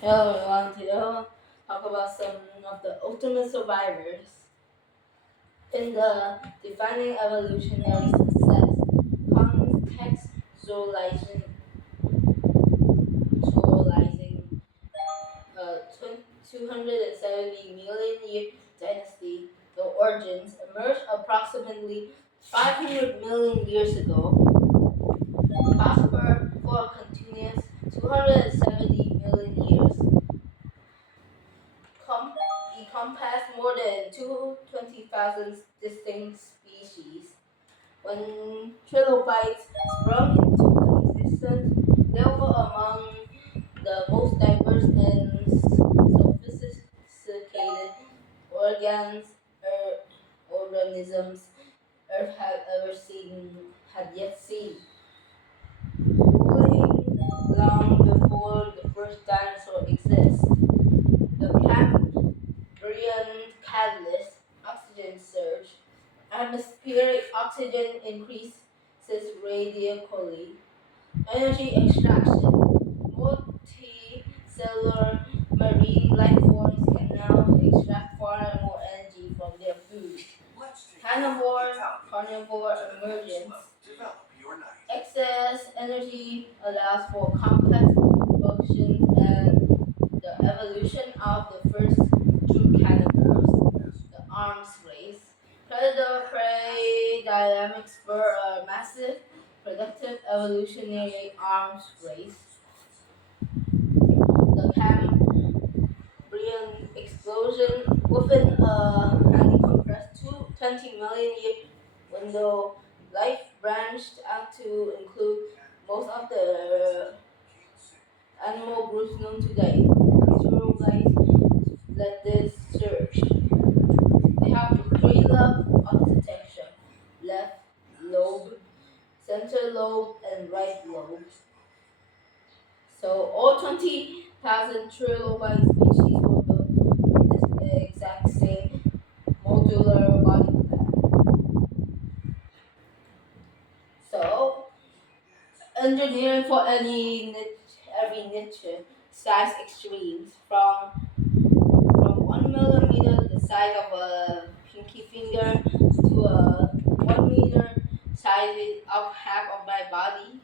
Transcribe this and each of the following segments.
Hello everyone, today I'll talk about some of the ultimate survivors in the defining evolutionary success. Contextualizing zoolizing, 270 million year dynasty, the origins emerged approximately 500 million years ago, prospered for a continuous 270 million years, com- encompass more than 20,000 distinct species. When trilobites sprung into existence, they were among the most diverse and sophisticated organs, organisms Earth had yet seen. Ruling long before the first dinosaur exists, the Cambrian catalyst, oxygen surge, atmospheric oxygen increases radically. Energy extraction. Multicellular marine life forms can now extract far more energy from their food. Carnivore, carnivore emergence. Excess energy allows for complex functions and the evolution of the first true carnivores, the arms race. Predator-prey dynamics spur a massive productive evolutionary arms race. The Cambrian explosion within a highly compressed 20 million year window, life branched out to include most of the animal groups known today. Trilobite led this search. They have three lobe architecture: left lobe, center lobe, and right lobe. So all 20,000 trilobite species were built in this exact same modular body plan. So engineering for every niche size extremes from 1 millimeter, the size of a pinky finger, to a 1 meter size of half of my body.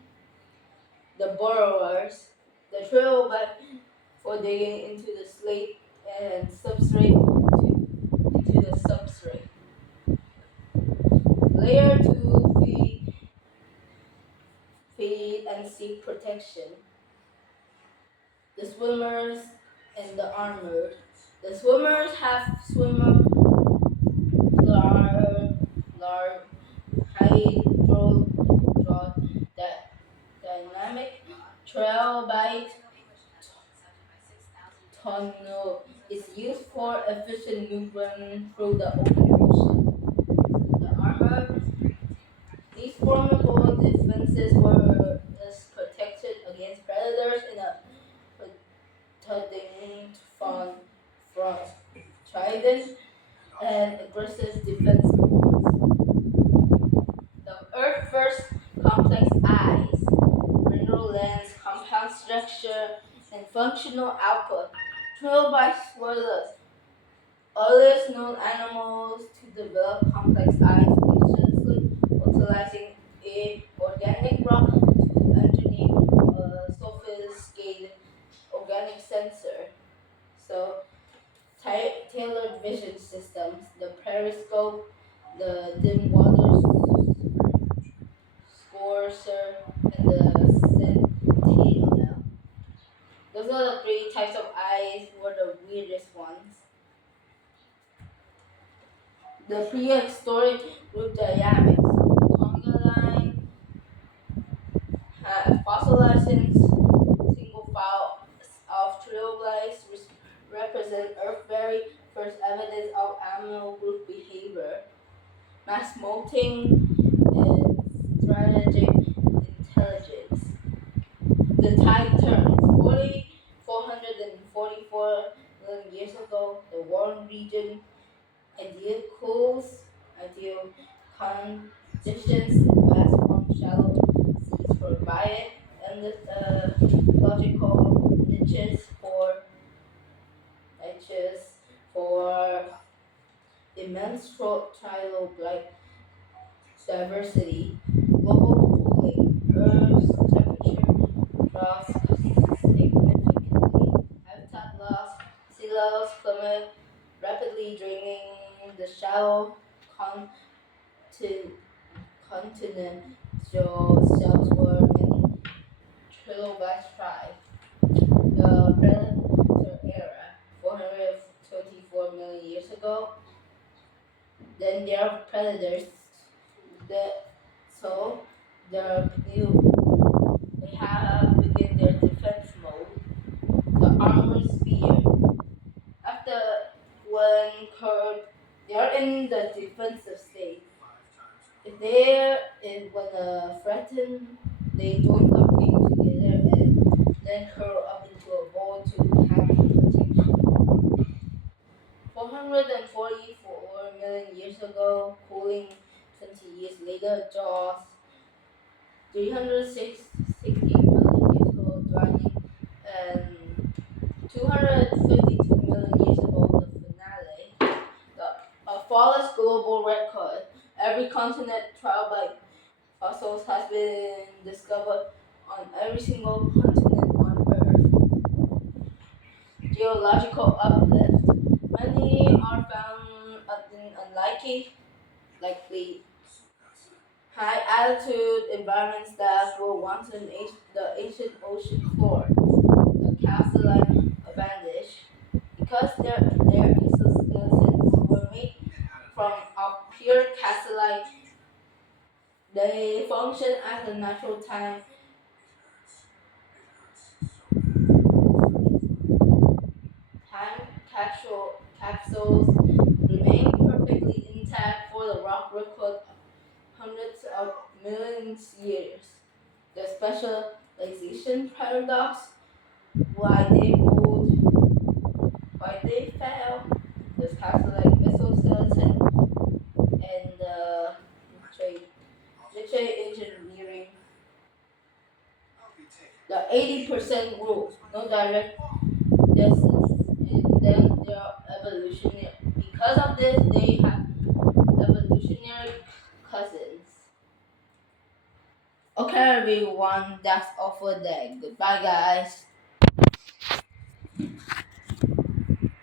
The burrowers, the trilobite for digging into the slate and into the substrate. Layer 2 feed and seek protection. The swimmers and the armored. The swimmers have swimmer large hydro that dynamic trilobite tunnel is used for efficient movement through the open ocean. The armor, these formidable defenses were protected against predators in a protecting front, trident, and aggressive defense moves. The Earth's first complex eyes, mineral lens, compound structure, and functional output. Trilobites were the earliest known animals to develop complex eyes, efficiently utilizing a organic rock to engineer a sophisticated organic sensor. So, tailored vision systems, the periscope, the dim water scorcer, and the sentinel. Those are the three types of eyes, were the weirdest ones. The prehistoric group dynamics. The conga line had fossilized single file of trilobites represent Earth's very first evidence of animal group behavior, mass molting, and strategic intelligence. The tide turns 444 million years ago. The warm region, ideal conditions, vast warm shallow seas provide and logical niches for immense trilobite diversity, global cooling, Earth's temperature drops significantly, habitat loss, sea levels plummet, rapidly draining the shallow conti- continent shelves where many trilobites thrive. The Predator era, 424 million years ago, then there are predators that so they're new. They have begin their defense mode. The armor spear. After when curved, they are in the defensive state. If they're in when threatened, they join up together and then curl up into a ball to have protection. 444 million years ago, cooling 20 years later, jaws 360 million years ago, drowning, and 252 million years ago, the finale, a flawless global record. Every continent trilobite fossils has been discovered on every single continent on Earth. Geological uplift. Many are found in unlikely, likely high altitude environments that were once in the ancient ocean floor. The calcite advantage. Because their exoskeletons were made from a pure calcite, they function as a natural time capsules remain perfectly intact for the rock record hundreds of millions years. The specialization paradox, why they moved, why they fell, the calculate exoskeleton, and the literary engineering. The 80% rule, no direct distance, and then they are evolutionary. Because of this, they have evolutionary cousins. Okay, everyone, that's all for today. Goodbye, guys.